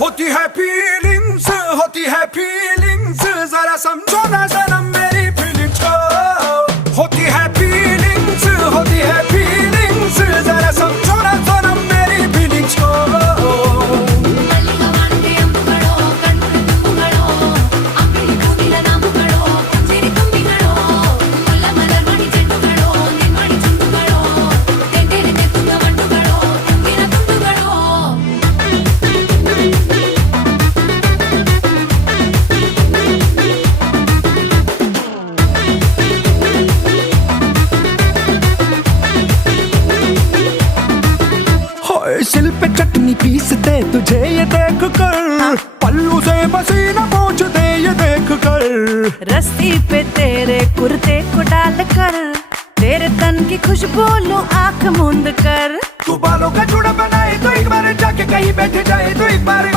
होती है फीलिंग्स, होती है फीलिंग्स, जरा समझो ना सनम मेरी फीलिंग्स को। होती है फीलिंग्स, होती है फीलिंग्स, जरा समझो ना सनम मेरी फीलिंग्स को। सिल पे चटनी पीसते तुझे ये देख कर, पल्लू से पसीना पोंछ दे ये देख कर। रस्सी पे तेरे कुर्ते को डाल कर, तेरे तन की खुशबू लूं आँख मूंद कर। तू बालों का जुड़ा बनाए तो एक बार जाके कहीं बैठ जाए तो एक बार